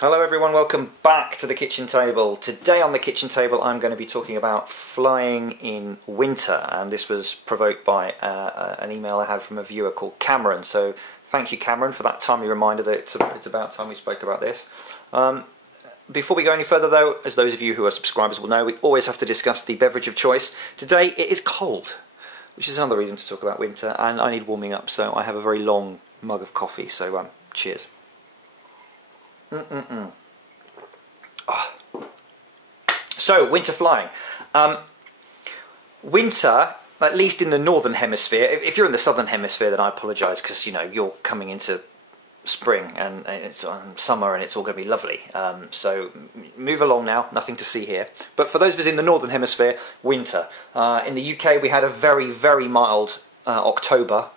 Hello everyone, welcome back to the kitchen table. Today on the kitchen table I'm going to be talking about flying in winter, and this was provoked by an email I had from a viewer called Cameron. So thank you, Cameron, for that timely reminder that it's about time we spoke about this. Before we go any further though, as those of you who are subscribers will know, we always have to discuss the beverage of choice. Today it is cold, which is another reason to talk about winter, and I need warming up, so I have a very long mug of coffee, so cheers. Oh. So, winter flying. Winter, at least in the northern hemisphere, if you're in the southern hemisphere then I apologise, because you're coming into spring and it's summer and it's all going to be lovely. So move along now, nothing to see here. But for those of us in the northern hemisphere, winter. In the UK we had a very, very mild October.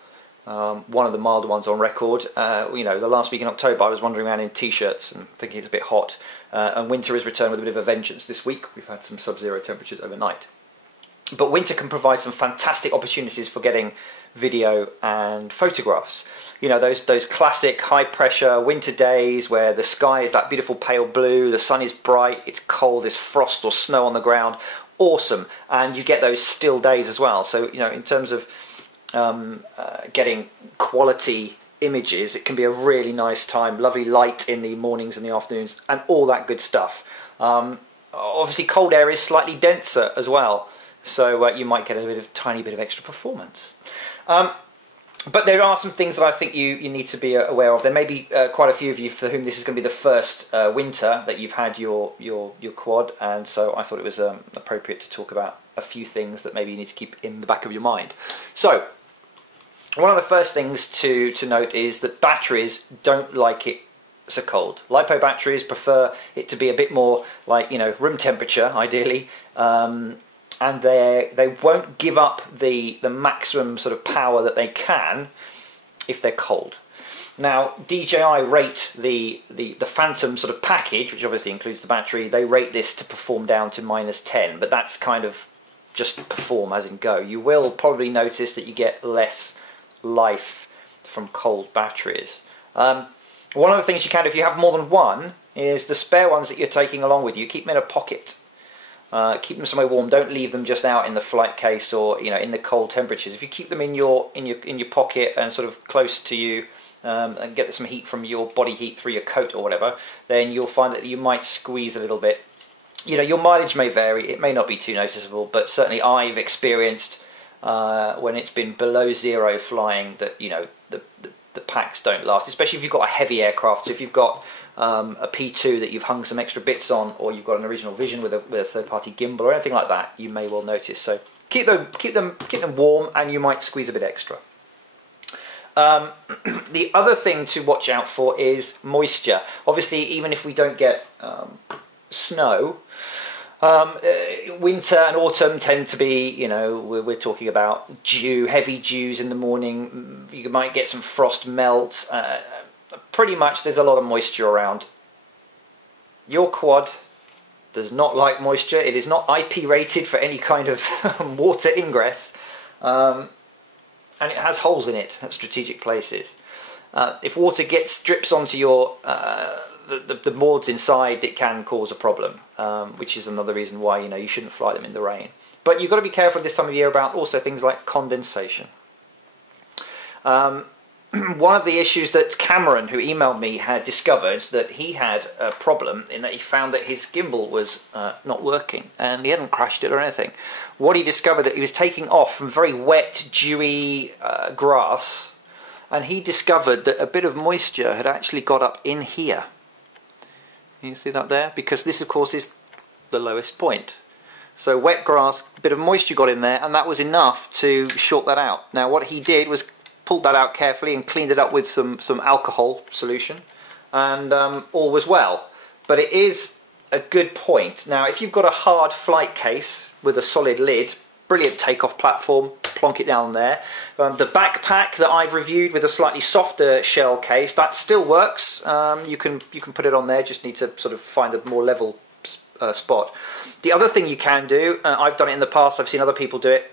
One of the milder ones on record. The last week in October I was wandering around in t-shirts and thinking it's a bit hot, and winter has returned with a bit of a vengeance this week. We've had some sub-zero temperatures overnight. But winter can provide some fantastic opportunities for getting video and photographs. Those classic high pressure winter days where the sky is that beautiful pale blue, the sun is bright, it's cold, there's frost or snow on the ground. Awesome. And you get those still days as well. So in terms of getting quality images, it can be a really nice time. Lovely light in the mornings and the afternoons and all that good stuff. Obviously cold air is slightly denser as well, so you might get a tiny bit of extra performance. But there are some things that I think you need to be aware of. There may be quite a few of you for whom this is going to be the first winter that you've had your quad, and so I thought it was appropriate to talk about a few things that maybe you need to keep in the back of your mind. So, one of the first things to note is that batteries don't like it so cold. LiPo batteries prefer it to be a bit more like, room temperature, ideally, and they won't give up the maximum sort of power that they can if they're cold. Now, DJI rate the Phantom sort of package, which obviously includes the battery, they rate this to perform down to -10, but that's kind of just perform as in go. You will probably notice that you get less life from cold batteries. One of the things you can do if you have more than one is the spare ones that you're taking along with you, keep them in a pocket. Keep them somewhere warm. Don't leave them just out in the flight case or in the cold temperatures. If you keep them in your pocket and sort of close to you, and get some heat from your body heat through your coat or whatever, then you'll find that you might squeeze a little bit. Your mileage may vary. It may not be too noticeable, but certainly I've experienced when it's been below zero flying that the packs don't last, especially if you've got a heavy aircraft. So if you've got a P2 that you've hung some extra bits on, or you've got an original Vision with a third-party gimbal or anything like that, you may well notice. So keep them warm, and you might squeeze a bit extra. The other thing to watch out for is moisture. Obviously, even if we don't get snow, winter and autumn tend to be, we're talking about heavy dews in the morning. You might get some frost melt. Pretty much there's a lot of moisture around. Your quad does not like moisture. It is not IP rated for any kind of water ingress, and it has holes in it at strategic places. If water drips onto your the boards inside, it can cause a problem, which is another reason why you shouldn't fly them in the rain. But you've got to be careful this time of year about also things like condensation. One of the issues that Cameron, who emailed me, had discovered that he had a problem in that he found that his gimbal was not working, and he hadn't crashed it or anything. What he discovered that he was taking off from very wet, dewy grass, and he discovered that a bit of moisture had actually got up in here. You see that there? Because this, of course, is the lowest point. So wet grass, a bit of moisture got in there, and that was enough to short that out. Now what he did was pulled that out carefully and cleaned it up with some alcohol solution, and all was well. But it is a good point. Now if you've got a hard flight case with a solid lid, brilliant takeoff platform, plonk it down there. The backpack that I've reviewed with a slightly softer shell case, that still works. You can put it on there, just need to sort of find a more level spot. The other thing you can do, I've done it in the past, I've seen other people do it,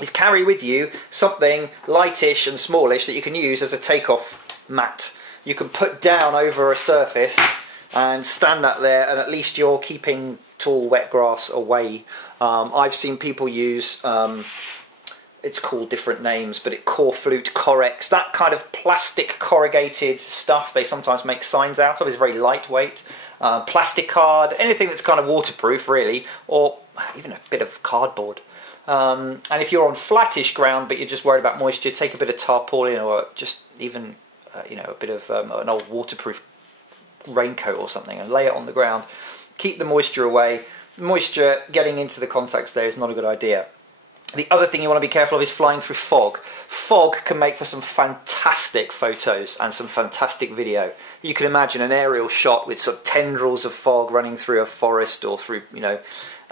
is carry with you something lightish and smallish that you can use as a takeoff mat. You can put down over a surface and stand that there, and at least you're keeping tall wet grass away. I've seen people use, it's called different names, but Corflute, Corex, that kind of plastic corrugated stuff they sometimes make signs out of is very lightweight. Plastic card, anything that's kind of waterproof really, or even a bit of cardboard. And if you're on flattish ground but you're just worried about moisture, take a bit of tarpaulin, or just even a bit of an old waterproof raincoat or something, and lay it on the ground. Keep the moisture away. Moisture getting into the contacts there is not a good idea. The other thing you want to be careful of is flying through fog. Fog can make for some fantastic photos and some fantastic video. You can imagine an aerial shot with sort of tendrils of fog running through a forest or through,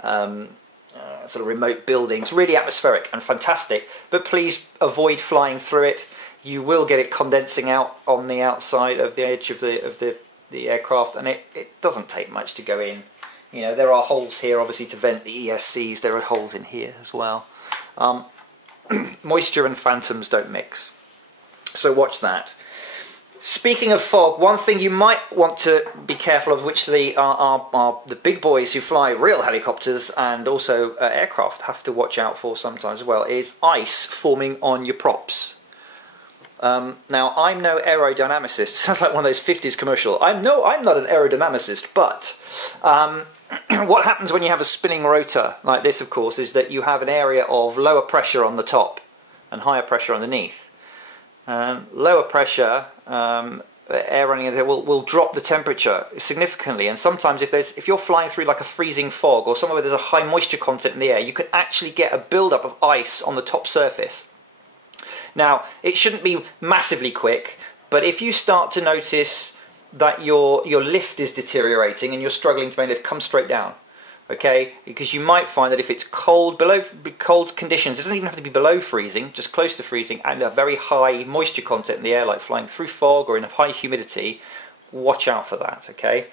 sort of remote buildings. Really atmospheric and fantastic, but please avoid flying through it. You will get it condensing out on the outside of the edge of the aircraft, and it doesn't take much to go in. You know, there are holes here obviously to vent the ESCs, there are holes in here as well. Moisture and phantoms don't mix, so watch that. Speaking of fog, one thing you might want to be careful of, which are the big boys who fly real helicopters and also aircraft have to watch out for sometimes as well, is ice forming on your props. Now, I'm no aerodynamicist. Sounds like one of those 50s commercial. I'm not an aerodynamicist, but what happens when you have a spinning rotor like this, of course, is that you have an area of lower pressure on the top and higher pressure underneath. Lower pressure, air running in there will drop the temperature significantly, and sometimes if you're flying through like a freezing fog or somewhere where there's a high moisture content in the air, you can actually get a build-up of ice on the top surface. Now, it shouldn't be massively quick, but if you start to notice that your lift is deteriorating and you're struggling to make lift, come straight down, okay? Because you might find that if it's cold conditions, it doesn't even have to be below freezing, just close to freezing, and a very high moisture content in the air, like flying through fog or in a high humidity, watch out for that, okay?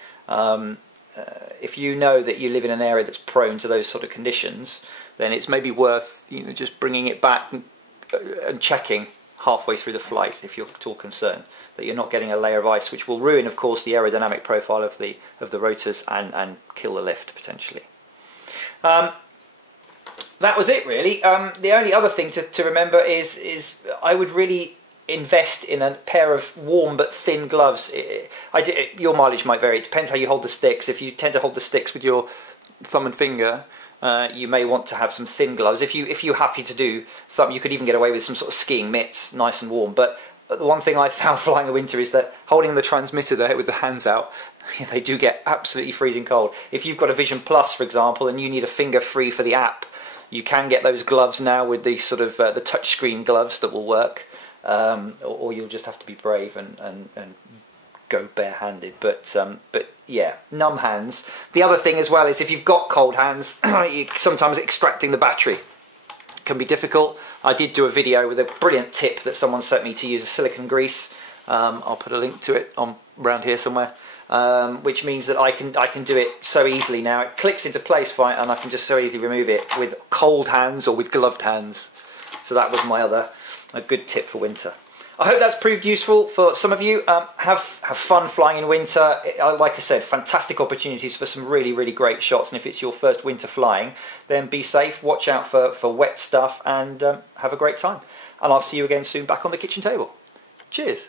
If you know that you live in an area that's prone to those sort of conditions, then it's maybe worth just bringing it back and checking halfway through the flight if you're at all concerned that you're not getting a layer of ice, which will ruin, of course, the aerodynamic profile of the rotors and kill the lift potentially. That was it really. The only other thing to remember is I would really invest in a pair of warm but thin gloves. Your mileage might vary. It depends how you hold the sticks. If you tend to hold the sticks with your thumb and finger, you may want to have some thin gloves. If you're happy to do thumb, you could even get away with some sort of skiing mitts, nice and warm. But the one thing I found flying in winter is that holding the transmitter there with the hands out, they do get absolutely freezing cold. If you've got a Vision Plus, for example, and you need a finger free for the app, you can get those gloves now with the sort of the touchscreen gloves that will work, or you'll just have to be brave and go barehanded. But yeah, numb hands. The other thing as well is if you've got cold hands, sometimes extracting the battery can be difficult. I did do a video with a brilliant tip that someone sent me to use a silicone grease. I'll put a link to it around here somewhere, which means that I can do it so easily now. It clicks into place fine, and I can just so easily remove it with cold hands or with gloved hands. So that was a good tip for winter. I hope that's proved useful for some of you. Have fun flying in winter. Like I said, fantastic opportunities for some really, really great shots. And if it's your first winter flying, then be safe, watch out for wet stuff, and have a great time. And I'll see you again soon back on the kitchen table. Cheers.